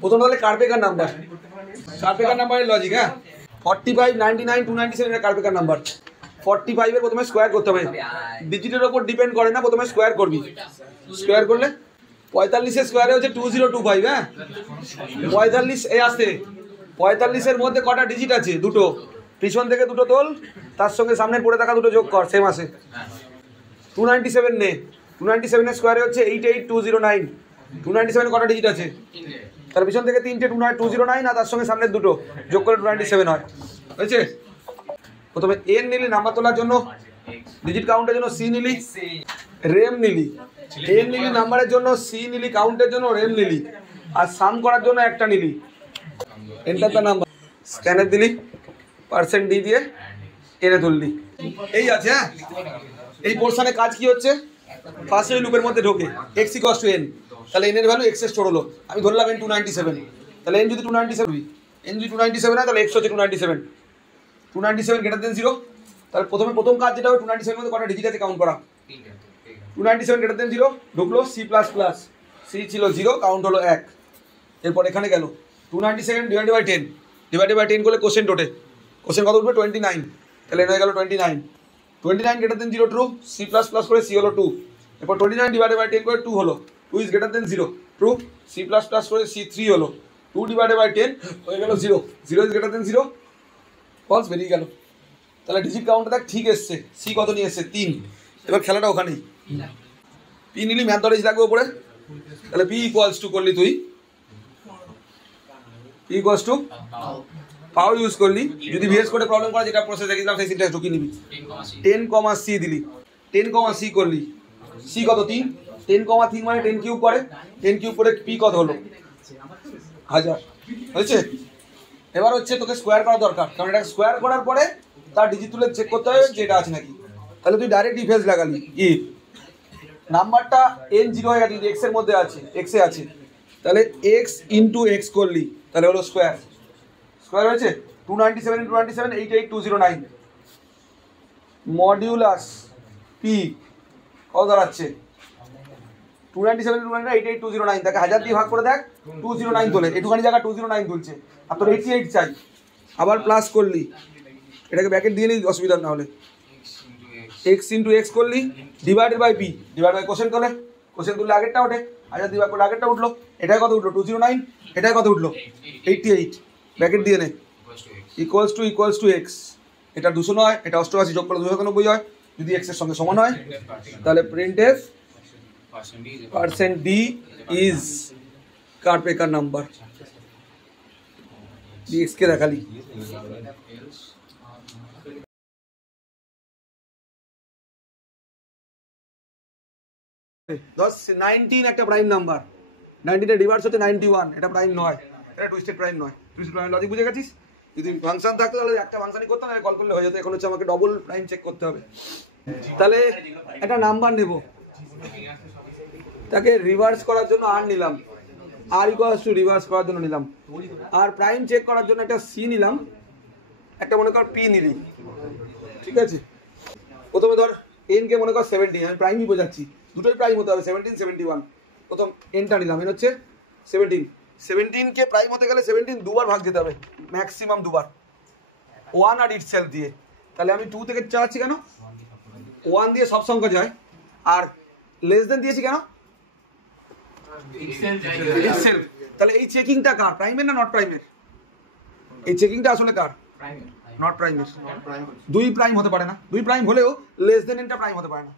প্রথম তাহলে কার্পেকার নাম্বার, কার্পেকার নাম্বারের লজিক। হ্যাঁ 45, 99, 297 এটা কার্পেকার নাম্বার। 45 এর প্রথমে স্কোয়ার করতে হবে, ডিজিটের ওপর ডিপেন্ড করে না, প্রথমে স্কোয়ার করবি। স্কোয়ার করলে 45 এর স্কোয়ারে হচ্ছে 2025। হ্যাঁ 45 এই আসতে 45 এর মধ্যে কটা ডিজিট আছে? দুটো। পিছন থেকে দুটো তোল, তার সঙ্গে সামনে পড়ে থাকা দুটো যোগ কর, সেম আসে। 297 নে, 297 এর স্কোয়ারে হচ্ছে 88209। 297 কটা ডিজিট আছে? তার পিছন থেকে তিনটে 209 আর তার সঙ্গে সামনের দুটো যোগ করে 297 হয়। হয়েছে? প্রথমে এন নিলি নাম্বার তোলার জন্য, ডিজিট কাউন্টের জন্য সি নিলি, রেম নিলি, এন নিলি নাম্বারের জন্য, সি নিলি কাউন্টের জন্য, রেম নিলি, আর সাম করার জন্য একটা নিলি। এন্টার দ্য নাম্বার, স্ক্যানার দিলি, পার্সেন্ট ডি দিয়ে এনে তুললি। এই আছে। হ্যাঁ এই পোর্শনে কাজ কি হচ্ছে? ফার্স্ট লুপের মধ্যে ঢোকে এক্স ইকুয়ালস টু এন, তাহলে এন এর ভ্যালু এক্স এর স্টোর হলো। আমি ধরলাম এন 297, তাহলে এন যদি 297, এন যদি 297 হয় তাহলে এক্স হচ্ছে 297। 297 গ্রেটার দেন 0, তাহলে প্রথম কাজ যেটা হবে 297 এর মধ্যে কটা ডিজিট আছে কাউন্ট করা। 297 গ্রেটার দেন 0, ঢুকলো সি প্লাস প্লাস, সি ছিল 0, কাউন্ট হলো 1। এরপর এখানে গেল 297 ডিভাইডেড বাই 10, ডিভাইডেড বাই 10 করলে কোশ্চেন টোটে, কোশ্চেন কত উঠবে? 29, তাহলে এন হয়ে গেল 29। 29 greater than 0 true, c plus plus করে সি হলো 2। এরপর 29 ডিভাইডেড বাই 10 করে 2 হলো, 2 is greater than 0 true, c plus plus করে সি 3 হলো, 2 ডিভাইডেড বাই 10 হয়ে গেল 0, 0 ইজ গ্রেটার দেন 0, ফলস বেরিয়ে গেল। তাহলে ডিজিট কাউন্টটা দেখ ঠিক এসছে, সি কত নিয়ে এসছে? 3। এবার খেলাটা ওখানেই, পি নিলি, ম্যাথডরেজ লাগবে ওপরে, তাহলে পি ইকুয়ালস টু করলি তুই, পি ইকুয়ালস টু পাও ইউজ করলি। যদি ভিএস কোডে প্রবলেম করে যেটা প্রসেস দেখিয়েছিলাম সেই সিনট্যাক্স ঢুকিয়ে নিবি। 10, সি দিলি, 10, সি করলি, সি কত? 3, 10, 3 মানে 10 কিউব করে, 10 কিউব করে পি কত হলো? 1000। হয়েছে? এবার হচ্ছে তোকে স্কোয়ার করা দরকার, কারণ এটা স্কোয়ার করার পরে তার ডিজিট তুলে চেক করতে হবে যে এটা আছে নাকি। তাহলে তুই ডাইরেক্ট ডিফেন্স লাগালি, ইফ নাম্বারটা n0 হয়ে গেছে, যদি এক্স এর মধ্যে আছে, এক্সে আছে, তাহলে এক্স ইন্টু এক্স করলি, তাহলে হলো স্কোয়ার। স্কোয়ার হয়েছে 297 ইন্টু 297 88209 মডিউলাস পি কত দাঁড়াচ্ছে? 297 ইন্টু 88209, তাকে 1000 দিয়ে ভাগ করে দেখ, 209 তোলে, একটুখানি জায়গা 209 তুলছে, আর তোর 88 চাই। আবার প্লাস করলি, এটাকে ব্র্যাকেট দিয়ে নিই অসুবিধা না হলে, এক্স ইন্টু এক্স করলি, divided by p, divide by question তোলে, কোশ্চেন তুললে আগেরটা ওঠে, 1000 দিয়ে ভাগ করলে আগেরটা উঠলো, এটাই কত উঠলো? 209, এটাই কত উঠলো? 88, ব্র্যাকেট দিয়ে নে, ইকুয়ালস টু এক্স, এটা 200 নয়, এটা 88 যোগ করলে 297 হয়। যদি এক্স এর সঙ্গে সমান হয় তাহলে printf percent D is Kaprekar number, DX কে দেখালি। 19 একটা প্রাইম নাম্বার, 19 এর রিভার্স হচ্ছে 91, এটা প্রাইম নয়, এটা টুইস্টেড প্রাইম নয়। টুইস্টেড প্রাইম লজিক বুঝে গেছিস? যদি ফাংশন থাকতো তাহলে একটা ফাংশনই করতাম, তাহলে কল করলে হয়ে যেত। এখন হচ্ছে আমাকে ডবল প্রাইম চেক করতে হবে। তাহলে একটা নাম্বার নেব, তাকে রিভার্স করার জন্য আর নিলাম, আর ইকুয়ালস টু রিভার্স করার জন্য নিলাম, আর প্রাইম চেক করার জন্য একটা সি নিলাম, একটা মনে কর পি নিলি। ঠিক আছে, প্রথমে ধর এন কে মনে কর 70, আমি প্রাইমই বোঝাচ্ছি, দুটোই প্রাইম হতে হবে, 17, 71। প্রথম এনটা নিলাম, এন হচ্ছে 17, 17 কে প্রাইম হতে গেলে 17 দুবার ভাগ যেতে হবে, ম্যাক্সিমাম দুবার, 1 আর ইটসেলফ দিয়ে। তাহলে আমি 2 থেকে চালাচ্ছি কেন? 1 দিয়ে সব সংখ্যা যায়, আর লেস দেন দিয়েছি কেন? ইটসেলফ। তাহলে এই চেকিংটা কার? প্রাইমের না নট প্রাইমের? এই চেকিংটা আসলে কার? নট প্রাইমের। 2 প্রাইম হতে পারে না, 2 প্রাইম হলেও লেস দেন এনটা প্রাইম হতে পারে না।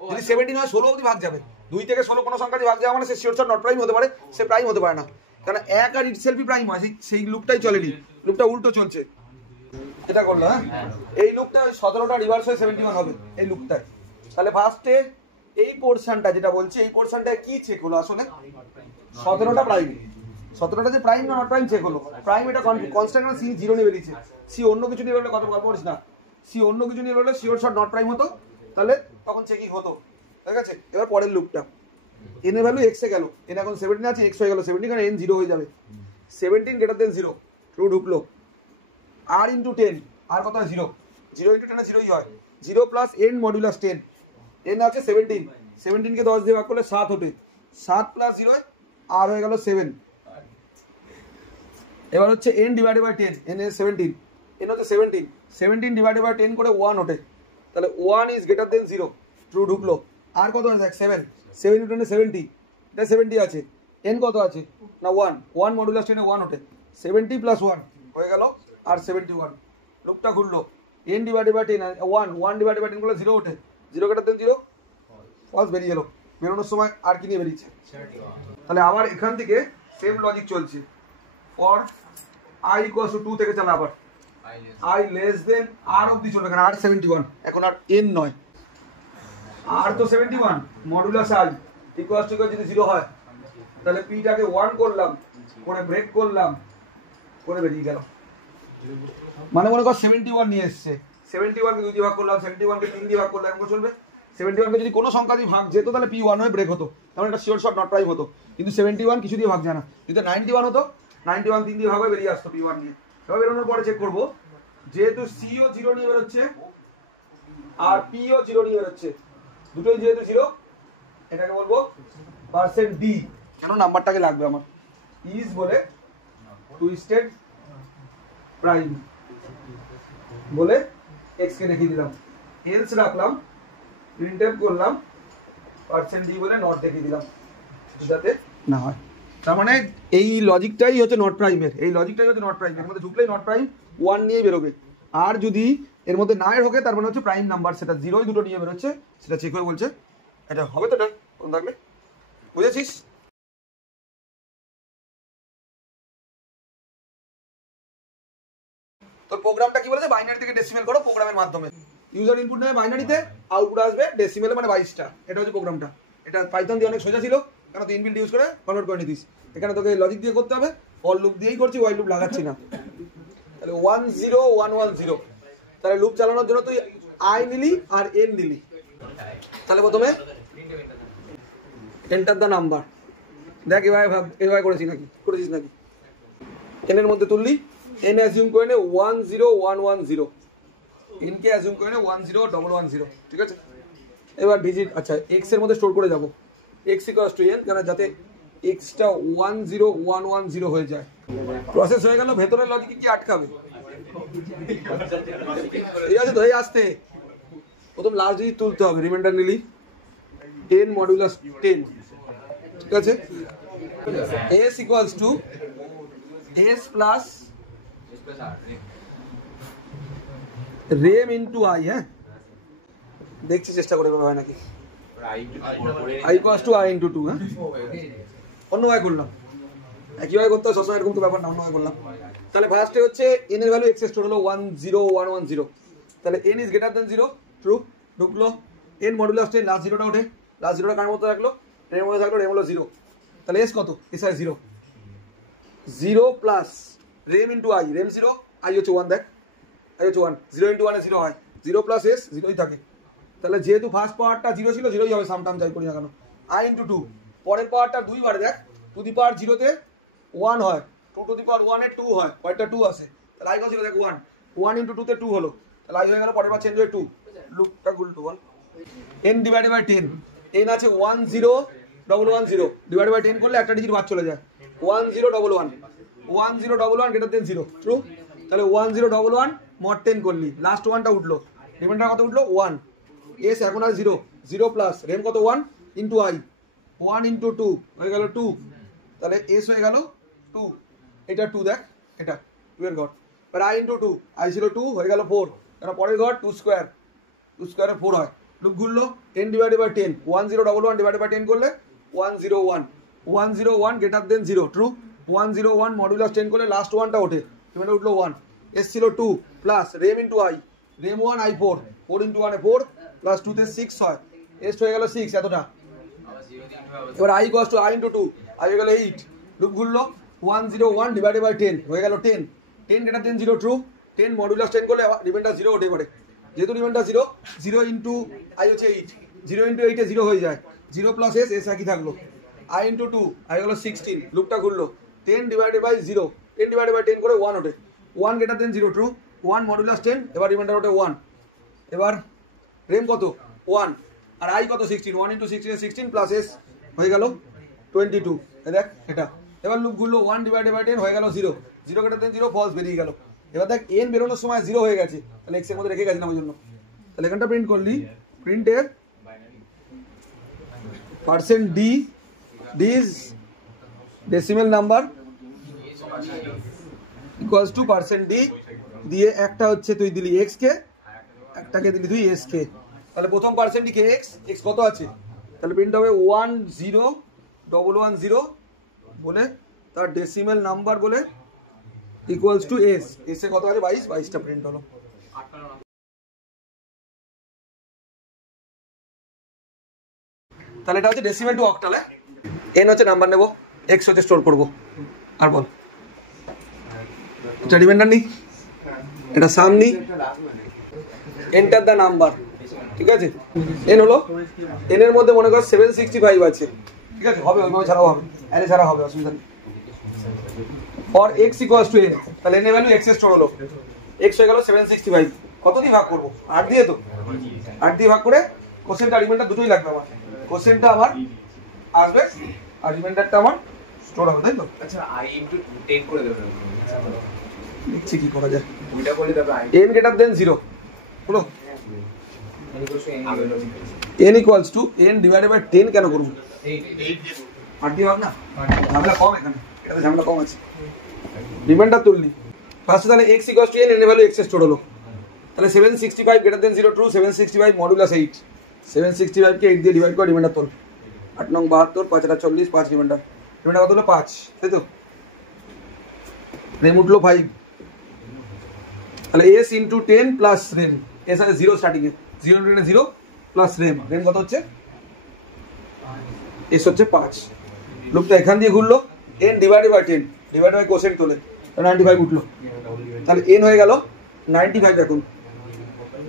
যদি 17 হয় 16 অবধি ভাগ যাবে, 2 থেকে 16 কোনো সংখ্যা দিয়ে ভাগ যাওয়া মানে সে শিওর নট প্রাইম হতে পারে, সে প্রাইম হতে পারে না। কারণ 1 আর ইটসেলফই প্রাইম হয়, সেই লুপটাই চলেনি, লুপটা উল্টো চলছে। এটা করলো, হ্যাঁ এই লুপটা ওই 17টা রিভার্স হয়ে 71 হবে এই লুপটায়। তাহলে ফার্স্টে এই পোর্শনটা যেটা বলছি, এই পোর্শনটায় কি চেক হলো? আসলে 17টা প্রাইম, 17টা যে প্রাইম না নট প্রাইম চেক হলো। প্রাইম এটা কনস্ট্যান্ট, সি 0 নিয়ে বেরিয়েছে, সি অন্য কিছু নিয়ে বেরোলে কত গল্প করিস না, সি অন্য কিছু নিয়ে বেরোলে শিওর শট নট প্রাইম হতো, তাহলে তখন চেকিং হতো। ঠিক আছে, এবার পরের লুপটা, এন এর ভ্যালু এক্স এ গেল, এন এখন 17 আছে, এক্স হয়ে গেল 17, কারণ এন 0 হয়ে যাবে। 17 গ্রেটার দেন 0, ট্রু ঢুকলো, আর ইন্টু 10, আর কত হয়? 0, 0 ইন্টু 10 0ই হয়, 0 প্লাস এন মডুলাস 10, এন আছে 17, 17 কে 10 দিয়ে ভাগ করলে 7 ওঠে, 7 প্লাস 0 আর হয়ে গেল 7। এবার হচ্ছে n ডিভাইডেড বাই 10, n এর 17, n হচ্ছে 17 ডিভাইডেড বাই 10 করে 1 ওঠে, তাহলে 1 ইজ গ্রেটার দেন 0, ট্রু ঢুকলো। আর কত আছে দেখ 7 ইন্টু 10 70, এটা 70 আছে, n কত আছে না 1 মডুলাস 10 এ 1 ওঠে, 70 প্লাস 1 হয়ে গেল আর 71, লুপটা ঘুরলো। n divided by 10 1 divided by 10 করলে 0 ওঠে, 0 গ্রেটার দেন 0, ফলস বেরিয়ে গেল। বেরোনোর সময় আর কি নিয়ে বেরিয়েছে, তাহলে আবার এখান থেকে সেম লজিক চলছে, ফর i ইকুয়ালস টু 2 থেকে চালা আবার i লেস দেন r অবধি চলবে, কারণ r 71, এখন আর n নয়, r তো 71 মডুলাস i ইকুয়ালস টু যদি 0 হয় তাহলে p টাকে 1 করলাম, করে ব্রেক করলাম, করে বেরিয়ে গেল। মানে মনে কর 71 নিয়ে এসছে, 71 কে 2 দিয়ে ভাগ করলাম, 71 কে 3 দিয়ে ভাগ করলাম, এরকম চলবে। 71 কে যদি কোনো সংখ্যা দিয়ে ভাগ যেত তাহলে p1 হয়ে ব্রেক হতো, তাহলে এটা শিওর শট নট প্রাইম হতো, কিন্তু 71 কিছু দিয়ে ভাগ যায় না। যদি 91 হতো, 91 3 দিয়ে ভাগ হয়ে বেরিয়ে আসতো p1 নিয়ে। এবার বেরোনোর পরে চেক করবো, যেহেতু c ও 0 নিয়ে বেরোচ্ছে আর p ও 0 নিয়ে বেরোচ্ছে, দুটোই যেহেতু 0, এটাকে বলবো % d, কেন নাম্বারটাকে লাগবে আমার, ইজ বলে টুইস্টেড প্রাইম বলে x কে দেখিয়ে দিলাম, এলস রাখলাম, প্রিন্টএফ করলাম, % d বলে নট দেখিয়ে দিলাম যাতে না হয়। তার মানে এই লজিকটাই হচ্ছে নট প্রাইমের, এই লজিকটাই হচ্ছে নট প্রাইমের, এর মধ্যে ঢুকলেই নট প্রাইম 1 নিয়েই বেরোবে, আর যদি এর মধ্যে না ঢোকে তার মানে হচ্ছে প্রাইম নাম্বার, সেটা 0ই দুটো নিয়ে বেরোচ্ছে, সেটা চেক করে বলছে এটা হবে। তো এটা কোন থাকলে বুঝেছিস? তোর প্রোগ্রামটা কি বলেছে, বাইনারি থেকে ডেসিমেল করো প্রোগ্রামের মাধ্যমে, ইউজার ইনপুট নেবে বাইনারিতে, আউটপুট আসবে ডেসিমেলে, মানে 22টা, এটা হচ্ছে প্রোগ্রামটা। এটা পাইথন দিয়ে অনেক সোজা ছিল, কারণ তুই ইনবিল্ট ইউজ করে কনভার্ট করে নিতিস, এখানে তোকে লজিক দিয়ে করতে হবে, ফর লুপ দিয়েই করছি, ওয়াইল লুপ লাগাচ্ছি না। তাহলে 10110, তাহলে লুপ চালানোর জন্য তুই i নিলি আর n নিলি, তাহলে প্রথমে এন্টার দ্য নাম্বার, দেখ এভাবে করেছিস নাকি n এর মধ্যে তুললি, n অ্যাজিউম করে নে 10110, n কে অ্যাজিউম করে নে 10110, ঠিক আছে। এবার ডিজিট, আচ্ছা x এর মধ্যে স্টোর করে যাব, x ইকুয়ালস টু n, কারণ যাতে x টা 10110 হয়ে যায়। প্রসেস হয়ে গেল, ভেতরের লজিকে কি আটকাবে, এই আছে তো, এই আসতে প্রথম লাস্ট ডিজিট তুলতে হবে, রিমাইন্ডার নিলি 10 মডুলাস 10, ঠিক আছে। s equals to s plus rem into i, হ্যাঁ দেখছি চেষ্টা করে হয় নাকি, i equals to i into 2, হ্যাঁ অন্যভাবে করলাম, একইভাবে করতে হবে সবসময়, এরকম তো ব্যাপার না, অন্যভাবে করলাম। তাহলে ফার্স্টে হচ্ছে n এর ভ্যালু x এর স্টোর হলো 10110, তাহলে n is greater than 0, true ঢুকলো, n মডুলাস 10, লাস্ট 0টা ওঠে, লাস্ট 0টা কার মধ্যে রাখলো, রেম মধ্যে থাকলো, রেম হলো 0, তাহলে s কত, s আর 0 plus rem into i, rem 0, i হচ্ছে 1, দেখ i হচ্ছে 1, 0 ইনটু 1 এ 0 হয়, 0 প্লাস s 0ই থাকে, তাহলে যেহেতু ফার্স্ট পাওয়ারটা 0 ছিল, 0ই হবে, সাম টাম যাই করি না কেন, i ইনটু 2, পরের পাওয়ারটা 2 বারে, দেখ টু দি পাওয়ার 0 তে 1 হয়, 2 টু দি পাওয়ার 1 এ 2 হয়, পরেরটা 2 আসে, তাহলে i কত ছিল দেখ 1 ইনটু 2 তে 2 হলো, তাহলে i হয়ে গেল, পরের বার চেঞ্জ হয়ে 2, লুপটা উল্টো বল, n ডিভাইডেড বাই 10, n আছে 10110 ডিভাইডেড বাই 10 করলে একটা ডিজিট বাদ চলে যায়, 1011 গ্রেটার দেন 0, ট্রু, তাহলে 1011 মড 10 করলি, লাস্ট 1টা উঠলো, রিমাইন্ডার কত উঠলো 1, s এখন আর 0 প্লাস রেম কত 1 ইনটু i, 1 ইনটু 2 হয়ে গেল 2, তাহলে s হয়ে গেল 2, এটা 2, দেখ এটা 2 এর ঘর, আর i ইনটু 2, i ছিল 2 হয়ে গেল 4, কারণ পরের ঘর 2 স্কয়ার, 2 স্কয়ারে 4 হয়, লুপ ঘুরলো, 10 ডিভাইডেড বাই 10, 1011 ডিভাইডেড বাই 10 করলে 101 গ্রেটার দেন 0, ট্রু, 101 মডুলাস 10 করলে লাস্ট 1টা ওঠে, এখানে উঠলো 1, s ছিল 2 plus rem into i, rem 1 i 4, 4 into 1 এ 4 প্লাস 2 তে 6 হয়, s হয়ে গেল 6, এতটা। এবার i equals to i into 2, i হয়ে গেল 8, লুপ ঘুরলো, 101 ডিভাইডেড বাই 10 হয়ে গেল 10 গ্রেটার দেন 0, ট্রু, 10 মডুলাস 10 করলে রিমাইন্ডার 0 ওঠে, পারে যেহেতু রিমাইন্ডার 0 ইনটু i হচ্ছে 8, 0 ইনটু 8 এ 0 হয়ে যায়, 0 প্লাস s, s একই থাকলো, i ইনটু 2, i হলো 16, লুপটা ঘুরলো, 10 ডিভাইডেড বাই 0, 10 ডিভাইডেড বাই 10 করে 1 ওঠে, 1 গ্রেটার দেন 0, ট্রু, 1 মডুলাস 10, এবার রিমাইন্ডার ওঠে 1, এবার রেম কত 1 আর i কত 16, 1 ইনটু 16 16 প্লাস s হয়ে গেল 22 দেখ এটা। এবার লুপ ঘুরলো 1 ডিভাইডেড বাই 10 হয়ে গেল 0, 0 গ্রেটার দেন 0 ফলস বেরিয়ে গেল। এবার দেখ n বেরোনোর সময় 0 হয়ে গেছে, তাহলে x এর মধ্যে রেখে গেছিলাম ওই জন্য। তাহলে এখানটা প্রিন্ট করলি, প্রিন্ট এর %d is decimal number equals to %d দিয়ে একটা হচ্ছে তুই দিলি x কে, একটাকে দিলি তুই s কে। তাহলে প্রথম % কে x কত আছে, তাহলে প্রিন্ট হবে 10110 বলে তার ডেসিমেল নাম্বার বলে ইকুয়ালস টু s, s এ কত আছে 22টা প্রিন্ট হলো। তাহলে এটা হচ্ছে ডেসিমেল টু অক্টাল। n হচ্ছে নাম্বার নেব, x হচ্ছে স্টোর করব। আর বল এটা রিমাইন্ডার নি, এটা সাম নি, এন্টার দ্য নাম্বার, ঠিক আছে। n হলো, n এর মধ্যে মনে কর 765 আছে, ঠিক আছে, হবে ওইভাবে ছাড়াও হবে, অ্যারে ছাড়া হবে, অসুবিধা নেই। For x equals to n, তাহলে n এর ভ্যালু x এ স্টোর হলো, x হয়ে গেল 765, কত দিয়ে ভাগ করব 8 দিয়ে, তো 8 দিয়ে ভাগ করে কোশ্চেনটা রিমাইন্ডার দুটোই লাগবে আমার, কোশ্চেনটা আমার আসবে আর রিমাইন্ডারটা আমার স্টোর হবে, তাই তো। আচ্ছা i * 10 করে দেব, দেখছি কি করা যায়। ওইটা বলে দেব n গ্রেটার দেন 0 হলো, n equals to n divided by 10 কেন করব, 8 দিয়ে ভাগ না, ঝামেলা কম এখানে, এটাতে ঝামেলা কম আছে। রিমাইন্ডার তুললি ফার্স্টে, তাহলে x equals to n, n এর ভ্যালু x এ স্টোর হলো, তাহলে 765 গ্রেটার দেন 0 ট্রু, 765 মডুলাস 8, 765 কে 8 দিয়ে ডিভাইড করে রিমাইন্ডার তোল, 8 9 72, 5 8 40, 5 রিমাইন্ডার, রিমাইন্ডার কত হলো 5, তাই তো। রেম উঠলো 5, তাহলে s into 10 plus rem, s আছে 0 স্টার্টিং এ, 0 ইনটু 0 প্লাস রেম, রেম কত হচ্ছে s হচ্ছে 5। লুপটা এখান দিয়ে ঘুরলো, n divided by 10 divided by quotient তোলে, 95 উঠলো, তাহলে n হয়ে গেল 95। দেখুন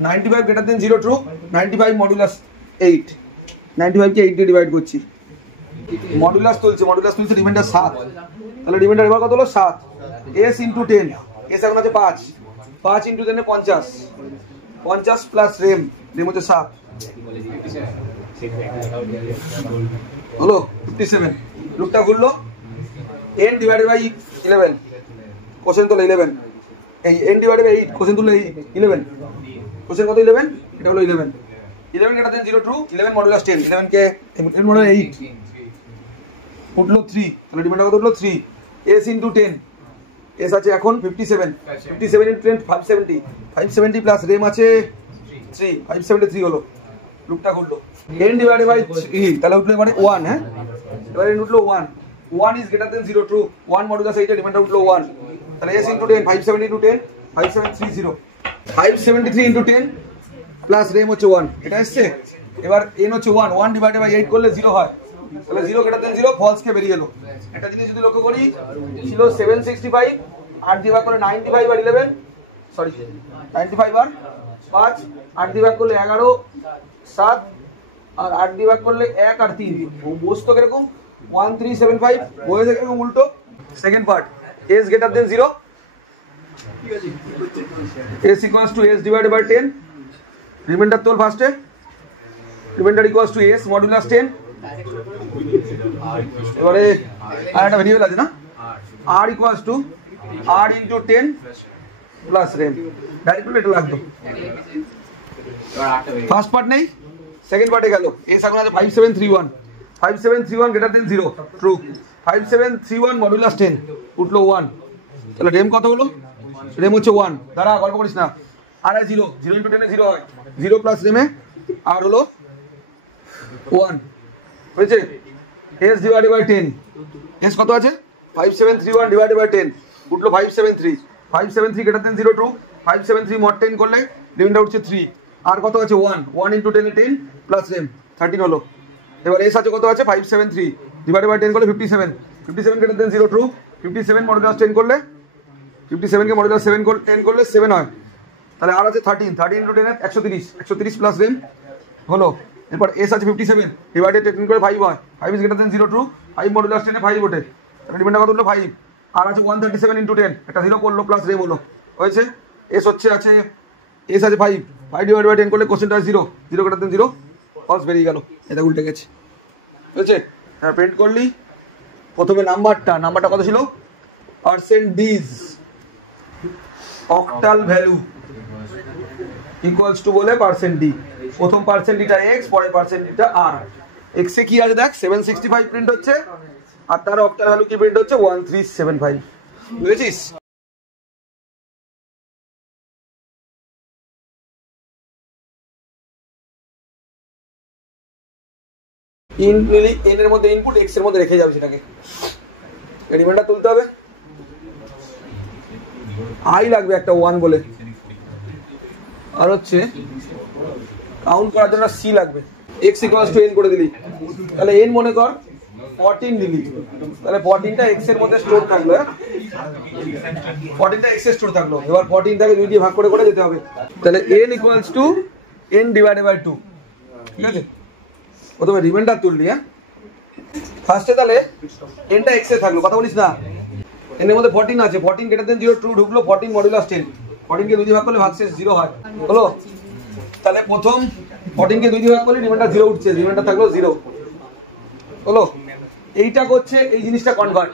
95 গ্রেটার দেন 0 ট্রু, 95 মডুলাস 8, 95 কে 8 দিয়ে ডিভাইড করছি, মডুলাস তুলছে রিমাইন্ডার 7, তাহলে রিমাইন্ডার এবার কত হলো 7, s ইনটু 10, s এখন আছে 5, 5 ইনটু 10 এ 50, 50 প্লাস রেম, রেম হচ্ছে 7 হলো 57। লুপটা ঘুরলো, n ডিভাইডেড বাই 11 কোশ্চেন তোলে 11, এই n ডিভাইডেড বাই 8 কোশ্চেন তুললে 11, কোশ্চেন কত 11, এটা হলো 11, 11 গ্রেটার দেন 0 ট্রু, 11 মডুলাস 10, 11 কে 11 মডুলাস 8 উঠলো 3, তাহলে রিমাইন্ডার কত উঠলো 3, s ইনটু 10, s আছে এখন 57, 57 ইনটু 10 570, 570 প্লাস রেম আছে 3, 573 হলো। লুপটা ঘুরলো, n ডিভাইডেড বাই 3, তাহলে উঠলো এবারে 1, হ্যাঁ এবারে n উঠলো 1, 1 is greater than 0 true, 1 modulus 8 এর রিমাইন্ডার উঠলো 1, তাহলে s into 10, 570 into 10 5730, 573 into 10 plus rem হচ্ছে 1, এটা এসছে। এবার n হচ্ছে 1, 1 ডিভাইডেড বাই 8 করলে 0 হয়, তাহলে 0 গ্রেটার দেন 0 ফলস কে বেরিয়ে এলো। একটা জিনিস যদি লক্ষ্য করি, ছিল 765, 8 দিয়ে ভাগ করলে 95 আর 11, সরি 95 আর 5, 8 দিয়ে ভাগ করলে 11 7, আর 8 দিয়ে ভাগ করলে 1 আর 3, বসতো কিরকম 1375, বসে কিরকম উল্টো। Second part, s greater than 0, s equals to s divided by 10, remainder তোল ফার্স্টে, remainder equals to s modulus 10, এবারে আর একটা ভেরিয়েবল আছে না, r equals to r into 10 plus rem, direct এটা লাগতো। ফার্স্ট পার্ট নেই, সেকেন্ড পার্টে গেল, s এখন আছে 5731, 5731 গ্রেটার দেন 0 ট্রু, 5731 মডুলাস 10 উঠলো 1, তাহলে রেম কত হলো, রেম হচ্ছে 1, দাঁড়া গল্প করিস না, আর 0, 0 ইনটু 10 এ 0 হয়, 0 প্লাস রেমে আর হলো 1, বুঝছে। s ডিভাইডেড বাই 10, s কত আছে 5731 ডিভাইডেড বাই 10 উঠলো 573, 573 গ্রেটার দেন 0 ট্রু, 573 মড 10 করলে রিমাইন্ডার উঠছে 3, আর কত আছে 1, 1 ইনটু 10 এ 10 প্লাস রেম 13 হলো। এবার s আছে কত আছে 573 ডিভাইডেড বাই 10 করলে 57, 57 গ্রেটার দেন 0 ট্রু, 57 মডুলাস 10 করলে 57 কে মডুলাস 7 10 করলে 7 হয়, তাহলে আর আছে 13, 13 ইনটু 10 130, 130 প্লাস রেম হলো। এরপর s আছে 57 ডিভাইডেড 10 করে 5 হয়, 5 is greater than 0 true, 5 modulus 10 এ 5 ওঠে, তাহলে রিমাইন্ডার কত হলো 5, আর আছে 137 ইনটু 10, একটা 0 করলো প্লাস রেম হলো, হয়েছে। s হচ্ছে আছে s আছে 5, 5 ডিভাইডেড বাই 10 করলে কোশ্চেনটা 0, 0 গ্রেটার দেন 0 ফলস বেরিয়ে গেল, এটা উল্টে গেছে, বুঝছে। হ্যাঁ প্রিন্ট করলি, প্রথমে নাম্বারটা কত ছিল percentage octal value equals to বলে পার্সেন্টেজ প্রথম পার্সেন্টেজটা x পরের পার্সেন্টেজটা r x এ কি আছে দেখ 765 প্রিন্ট হচ্ছে আর তার অক্টাল ভ্যালু কি প্রিন্ট হচ্ছে 1375 বুঝেছিস n এর মধ্যে ইনপুট x এর মধ্যে রেখে যাবে সেটাকে রিমাইন্ডার তুলতে হবে i লাগবে একটা 1 বলে আর হচ্ছে কাউন্ট করার জন্য c লাগবে x n করে দিলি তাহলে n মনে কর 14 দিলি তাহলে 14টা x এর মধ্যে স্টোর থাকলো 14টা x এর স্টোর থাকলো এবার 14 টাকে 2 দিয়ে ভাগ করে যেতে হবে তাহলে n n / 2 ঠিক আছে প্রথমে রিমাইন্ডার তুললি হ্যাঁ ফার্স্টে তাহলে nটা x এ থাকলো কথা বলিস না n এর মধ্যে 14 আছে 14 গ্রেটার দেন 0 ট্রু ঢুকলো 14 মডুলাস 10 14 কে 2 দিয়ে ভাগ করলে ভাগশেষ 0 হয় হলো তাহলে প্রথম 14 কে 2 দিয়ে ভাগ করলে রিমাইন্ডার 0 উঠছে রিমাইন্ডার থাকলো 0 হলো এইটা করছে এই জিনিসটা কনভার্ট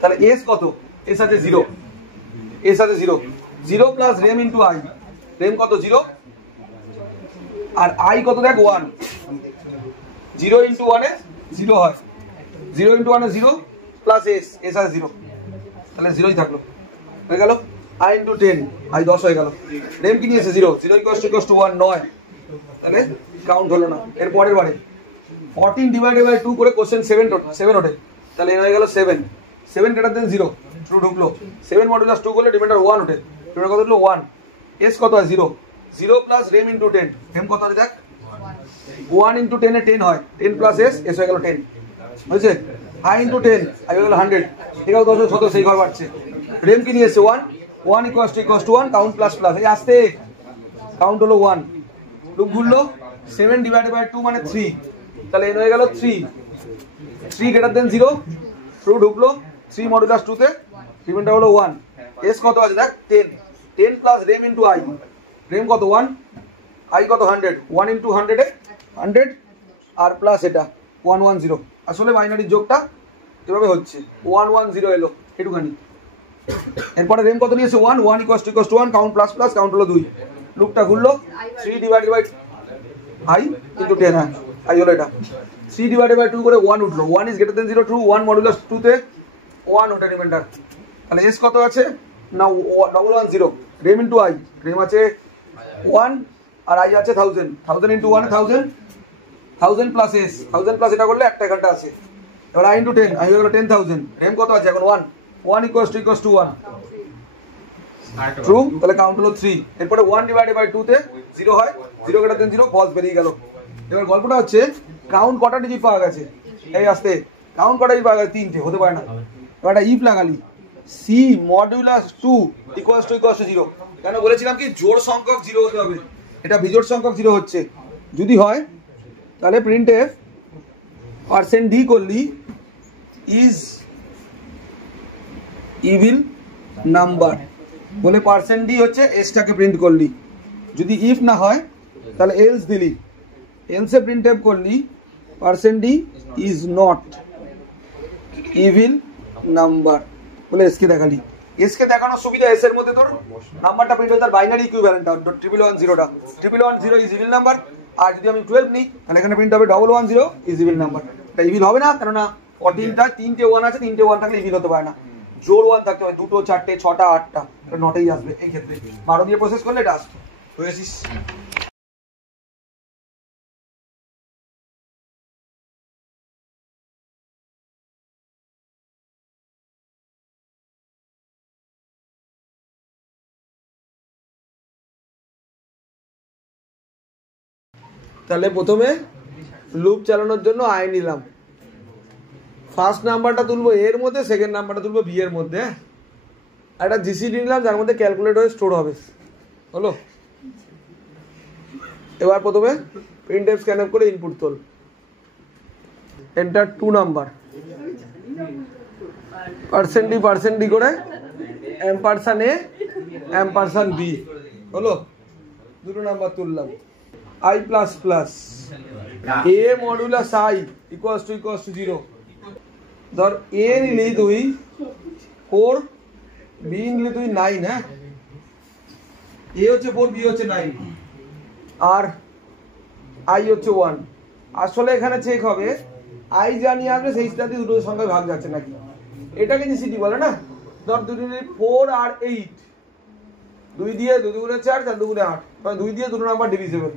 তাহলে s কত s আছে 0 s আছে 0 0 plus rem into i rem কত 0 আর i কত দেখ 1 0 ইনটু 1 এ 0 হয় 0 ইনটু 1 এ 0 প্লাস s আছে 0 তাহলে 0ই থাকলো হয়ে গেল i ইনটু 10 i 10 হয়ে গেল rem কি নিয়েছে 0 0 ইকুয়ালস টু 1 9 তাহলে কাউন্ট হলো না এর পরের বারে 14 ডিভাইডেড বাই 2 করে কোশ্চেন 7 ওঠে তাহলে এর হয়ে গেল 7 7 গ্রেটার দেন 0 ট্রু ঢুকলো 7 মডুলাস 2 করলে রিমাইন্ডার 1 ওঠে রিমাইন্ডার কত হলো 1 s কত হয় 0 0 প্লাস rem ইনটু 10 rem কত আছে দেখ 1 ইনটু 10 এ 10 হয় 10 প্লাস s হয়ে গেল 10 বুঝছে i ইনটু 10 i হয়ে গেল 100 ঠিক আছে 10 শত সেই ঘর বাড়ছে rem কি নিয়েছে 1 equals to 1 count plus plus এই আসতে কাউন্ট হলো 1 লুপ ঘুরলো 7 ডিভাইডেড বাই 2 মানে 3 তাহলে n হয়ে গেল 3 গ্রেটার দেন 0 ট্রু ঢুকলো 3 মডুলাস 2 তে রিমাইন্ডার হলো 1 s কত আছে দেখ 10 plus rem into i rem কত 1 i কত 100 1 ইনটু 100 এ 100 আর প্লাস এটা 110 আসলে বাইনারি যোগটা এভাবে হচ্ছে 110 এলো এটুখানি এরপরে rem কত নিয়েছে 1 equals to 1 count plus plus count হলো 2 লুপটা ঘুরলো 3 ডিভাইডেড বাই i ইনটু 10 হ্যাঁ i হলো এটা 3 ডিভাইডেড বাই 2 করে 1 উঠলো 1 is greater than 0 true 1 modulus 2 তে 1 ওটা রিমাইন্ডার তাহলে s কত আছে না 110 rem ইনটু i rem আছে 1 আর i আছে 1000 ইনটু 1 1000 প্লাস s 1000 প্লাস এটা করলে একটা ঘন্টা আছে এবার i ইনটু 10 i হয়ে গেল 10000 rem কত আছে এখন 1 ইকুয়ালস টু 1 ট্রু তাহলে কাউন্ট হলো 3 এরপরে 1 ডিভাইডেড বাই 2 তে 0 হয় 0 গ্রেটার দেন 0 ফলস বেরিয়ে গেল এবার গল্পটা হচ্ছে কাউন্ট কটা ডিজিট পাওয়া গেছে এই আসতে কাউন্ট কটা ডিজিট পাওয়া গেছে 3টে হতে পারে না এবার একটা ইফ লাগালি c মডুলাস 2 ইকুয়ালস টু 0 কেন বলেছিলাম কি জোড় সংখ্যক 0 হতে হবে এটা বিজোড় সংখ্যক 0 হচ্ছে যদি হয় তাহলে printf % d করলি is ইভিল নাম্বার বলে % d হচ্ছে s টাকে প্রিন্ট করলি যদি ইফ না হয় তাহলে এলস দিলি এলস এ printf করলি % d is not evil number বলে s কে দেখালি s কে দেখানোর সুবিধা s এর মধ্যে তোর নাম্বারটা প্রিন্ট হয় তার বাইনারি ইকুইভ্যালেন্টটা 1110টা 1110 ইজ ইভিল নাম্বার আর যদি আমি 12 নিই তাহলে এখানে প্রিন্ট হবে 110 ইজ ইভিল নাম্বার এটা ইভিল হবে না কারণ না 14টা 3টে 1 আছে 3টে 1 থাকলে ইভিল হতে পারে না জোড় 1 থাকতে হয় 2টো 4টে 6টা 8টা এটা নটেই আসবে এই ক্ষেত্রে 12 দিয়ে প্রসেস করলে এটা আসবে বুঝেছিস তাহলে প্রথমে লুপ চালানোর জন্য i নিলাম ফার্স্ট নাম্বারটা তুলবো এর মধ্যে সেকেন্ড নাম্বারটা তুলবো বি এর মধ্যে আর একটা জিসিডি নিলাম যার মধ্যে ক্যালকুলেট হয়ে স্টোর হবে হলো এবার প্রথমে প্রিন্টএফ স্ক্যানআপ করে ইনপুট তোল এন্টার 2 নাম্বার % d করে ampersand b হলো দুটো নাম্বার তুললাম i++ a modulus i equals to 0 ধর এ নিলি তুই 4, বি নিলি তুই 9, হ্যাঁ এ হচ্ছে 4, বি হচ্ছে 9 আর আই হচ্ছে 1। আসলে এখানে চেক হবে আই জানি আসবে সেইটা দিয়ে দুটো সংখ্যায় ভাগ যাচ্ছে নাকি, এটাকে জিসিডি বলে না। ধর 4 আর 8, 2 দিয়ে 2 দুগুণে 4, 4 দুগুণে 8, মানে 2 দিয়ে দুটো নাম্বার ডিভিজিবল।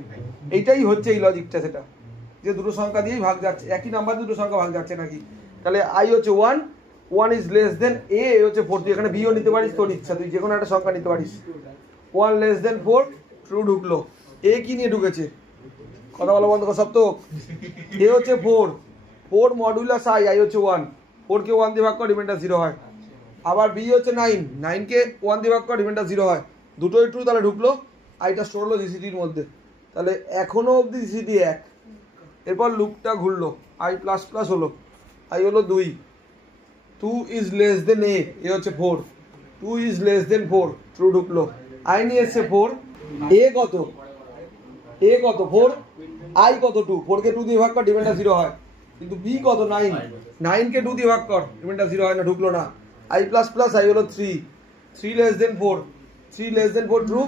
এইটাই হচ্ছে এই লজিকটা, সেটা যে দুটো সংখ্যা দিয়েই ভাগ যাচ্ছে, একই নাম্বার দুটো সংখ্যা ভাগ যাচ্ছে নাকি। তাহলে আই হচ্ছে 1, 1 ইজ লেস দেন এ হচ্ছে 4, তুই এখানে বিও নিতে পারিস, তোর ইচ্ছা, তুই যে কোনো একটা সংখ্যা নিতে পারিস। 1 লেস দেন 4, ট্রু ঢুকলো। এ কি নিয়ে ঢুকেছে, কথা বলা বন্ধ কর সব তো। এ হচ্ছে 4, 4 মডুলাস আই, আই হচ্ছে 1, 4 কে 1 দিয়ে ভাগ কর রিমাইন্ডার 0 হয়। আবার বি হচ্ছে 9, 9 কে 1 দিয়ে ভাগ কর রিমাইন্ডার 0 হয়। দুটোই ট্রু, তাহলে ঢুকলো, আইটা স্টোর হলো জিসিডির মধ্যে। তাহলে এখনো অবধি জিসিডি 1। এরপর লুপটা ঘুরলো, আই প্লাস প্লাস হলো, আই হলো 2, 2 ইজ লেস দেন এ হচ্ছে 4, 2 ইজ লেস দেন 4, ট্রু ঢুকলো। আই নিয়ে এসছে 4, এ কত, এ কত 4, আই কত 2, 4 কে 2 দিয়ে ভাগ কর রিমাইন্ডার 0 হয়। কিন্তু বি কত 9, 9 কে 2 দিয়ে ভাগ কর রিমাইন্ডার 0 হয় না, ঢুকলো না। আই প্লাস প্লাস আই হলো 3, 3 লেস দেন 4, 3 লেস দেন 4 ট্রু,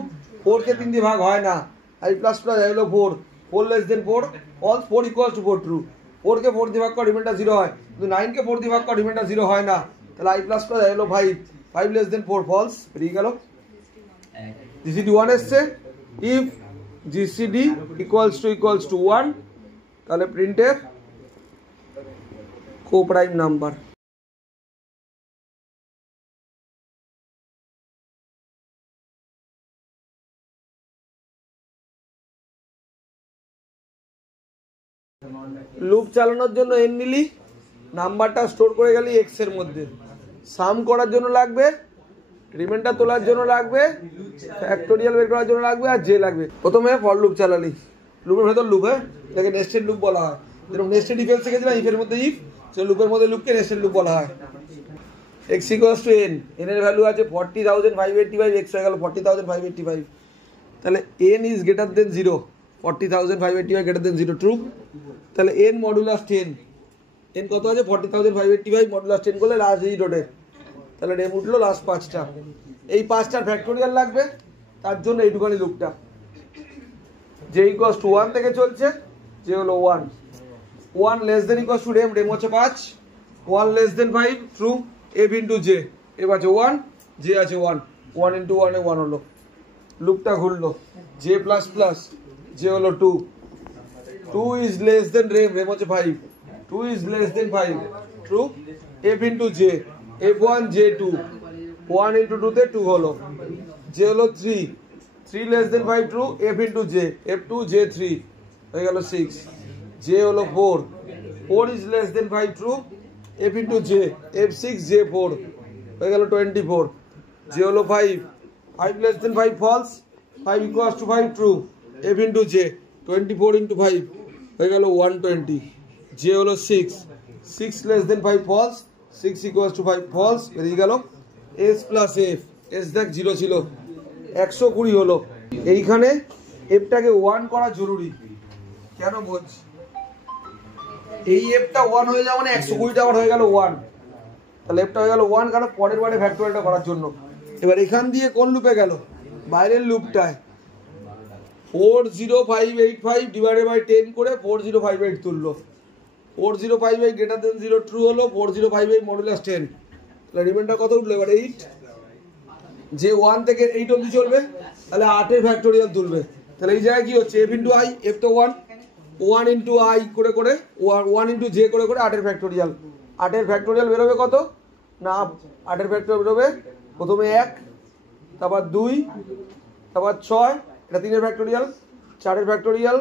4 কে 3 দিয়ে ভাগ হয় না। আই প্লাস প্লাস আই হলো 4, 4 less than 4, all 4 equals to 4 true, 4 কে 4 দিয়ে ভাগ কর রিমাইন্ডার 0 হয়, কিন্তু 9 কে 4 দিয়ে ভাগ কর রিমাইন্ডার 0 হয় না। তাহলে আই প্লাস প্লাস আই হলো 5, 5 লেস দেন 4 ফলস, বেরিয়ে গেল। জিসিডি 1 এসছে। ইফ জিসিডি ইকুয়ালস টু 1, তাহলে প্রিন্টের কোপ্রাইম নাম্বার। লুপ চালানোর জন্য এন নিলি, নাম্বারটা স্টোর করে গেলি এক্স এর মধ্যে, সাম করার জন্য লাগবে, রিমাইন্ডার তোলার জন্য লাগবে, ফ্যাক্টোরিয়াল বের করার জন্য লাগবে, আর জে লাগবে। প্রথমে ফর লুপ চালালি, লুপের ভেতর লুপ, হ্যাঁ এটাকে নেস্টেড লুপ বলা হয়। যেরকম নেস্টেড ইফ এলস শিখেছিলাম, ইফের মধ্যে ইফ, সেই লুপের মধ্যে লুপকে নেস্টেড লুপ বলা হয়। X equals to N, N এর ভ্যালু আছে 40,585, এক্স হয়ে গেল 40,585। তাহলে N is greater than 0, 40,585 greater than 0, true. তাহলে এন মডুলাস 10, এন কত আছে 40,585 মডুলাস 10 করলে লাস্ট এই রোডে, তাহলে রেম উঠলো লাস্ট 5টা। এই 5টার ফ্যাক্টোরিয়াল লাগবে, তার জন্য এইটুখানি লুপটা। যে ইকুয়ালস টু 1 থেকে চলছে, যে হলো 1, 1 লেস দেন ইকুয়ালস টু রেম, রেম হচ্ছে 5, 1 less than 5 true, f into J, F আছে 1, জে আছে 1, 1 ইন্টু 1 এ 1 হলো, লুপটা ঘুরলো। জে প্লাস প্লাস, জে হলো 2, 2 ইজ লেস দেন রেম, রেম হচ্ছে 5, 2 is less than 5 true, f into j, f1 j2, 1 into 2 তে 2 হলো, জে হলো 3, 3 less than 5 true, f into j, f2 j3 হয়ে গেল 6, জে হলো 4, 4 is less than 5 true, f into j, f6 j4 হয়ে গেল 24, j হলো 5, 5 less than 5 false, 5 equals to 5 true, f into j, 24 into 5 হয়ে গেল 120, জে হলো 6, 6 less than 5 false, 6 equals to 5 false, বেরিয়ে গেল। এস প্লাস এফ, এস দেখ 0 ছিল, 120 হলো। এইখানে এফটাকে 1 করা জরুরি, কেন বলছি, এই এফটা 1 হয়ে যাওয়া মানে 120টা আবার হয়ে গেল 1, তাহলে এফটা হয়ে গেল 1, কারণ পরের বারে ফ্যাক্টোরিয়ালটা করার জন্য। এবার এখান দিয়ে কোন লুপে গেল, বাইরের লুপটায় 40585 ডিভাইডেড বাই 10 করে 4058 তুললো, 4058 গ্রেটার দেন 0 ট্রু হলো, 4058 মডুলাস 10, তাহলে রিমাইন্ডার কত উঠলো এবার 8, যে 1 থেকে 8 অবধি চলবে, তাহলে 8 এর ফ্যাক্টোরিয়াল তুলবে। তাহলে এই জায়গায় কি হচ্ছে, f ইন্টু আই, f তো 1, 1 ইন্টু আই করে করে 1 ইন্টু জে করে করে 8 এর ফ্যাক্টোরিয়াল, 8 এর ফ্যাক্টোরিয়াল বেরোবে কত না, 8 এর ফ্যাক্টোরিয়াল বেরোবে প্রথমে 1, তারপর 2, তারপর 6, এটা 3 এর ফ্যাক্টোরিয়াল, 4 এর ফ্যাক্টোরিয়াল,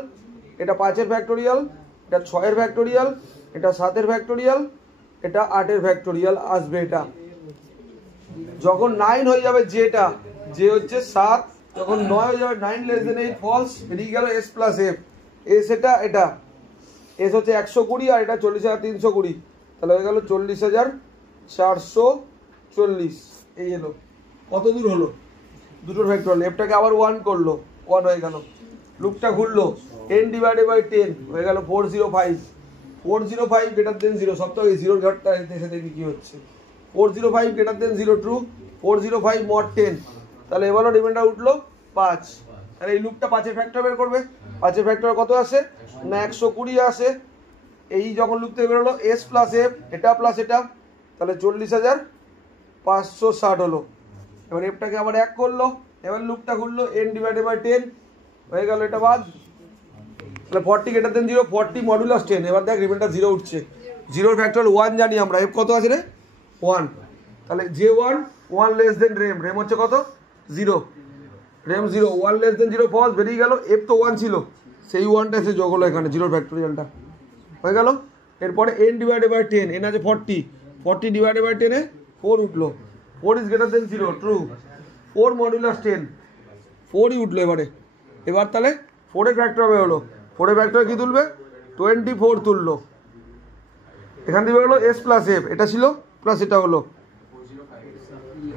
এটা 5 এর ফ্যাক্টোরিয়াল, এটা 6 এর ফ্যাক্টোরিয়াল, এটা 7 এর ফ্যাক্টোরিয়াল, এটা 8 এর ফ্যাক্টোরিয়াল আসবে। এটা যখন 9 হয়ে যাবে যেটা, যে হচ্ছে 7, যখন 9 হয়ে যাবে 9 লেস দেন 8 ফলস, বেরিয়ে গেল এস প্লাস এফ, এস এটা এস হচ্ছে 120 আর এটা 40,320, তাহলে হয়ে গেল 40,440। এই এলো, কত দূর হলো, দুটোর ফ্যাক্টোরিয়াল, এফটাকে আবার 1 করলো, 1 হয়ে গেল, লুপটা ঘুরলো, 10 ডিভাইডেড বাই 10 হয়ে গেল 405, 405 গ্রেটার দেন 0 সব তো এই জিরোর ঘরটা এসে দেখি কি হচ্ছে 405 গ্রেটার দেন 0 ট্রু 405 মড 10 তাহলে এবারও রিমাইন্ডার উঠলো 5 তাহলে এই লুপটা 5 এর ফ্যাক্টর বের করবে 5 এর ফ্যাক্টর কত আসে না 120 আসে এই যখন লুপ থেকে বের হলো s প্লাস f এটা প্লাস এটা তাহলে 40,560 হলো এবার এফটাকে আবার 1 করলো এবার লুপটা ঘুরলো n ডিভাইডেড বাই 10 হয়ে গেল এটা বাদ তাহলে 40 গ্রেটার দেন 0 40 মডুলাস 10 এবার দেখ রিমাইন্ডার 0 উঠছে 0 এর ফ্যাক্টর 1 জানি আমরা f কত আছে রে 1 তাহলে j1 1 লেস দেন রেম হচ্ছে কত 0 রেম 0 1 লেস দেন 0 ফলস বেরিয়ে গেল f তো 1 ছিল সেই 1টা এসে যোগ হলো এখানে 0 ফ্যাক্টরিয়ালটা হয়ে গেল এরপরে n ডিভাইডেড বাই 10 n আছে 40 ডিভাইডেড বাই 10 এ 4 উঠলো 4 is greater than 0 true 4 modulus 10 4ই উঠলো এবার তাহলে 4 এর ফ্যাক্টর হবে হলো 4 এর ফ্যাক্টর কি তুলবে 24 তুললো এখান থেকে হলো s প্লাস f এটা ছিল প্লাস এটা হলো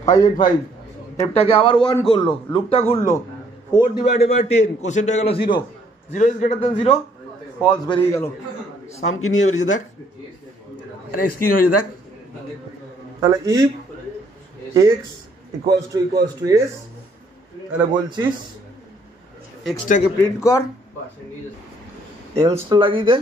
585 এফটাকে আবার 1 করলো লুপটা ঘুরলো 4 ডিভাইডেড বাই 10 কোশ্চেনটা হয়ে গেল 0 0 ইজ গ্রেটার দেন 0 ফলস বেরিয়ে গেল সাম কি নিয়ে বেরিয়েছে দেখ আরে x কি হয়েছে দেখ তাহলে if x equals to s তাহলে বলছিস x টাকে প্রিন্ট কর এলস টা লাগিয়ে দে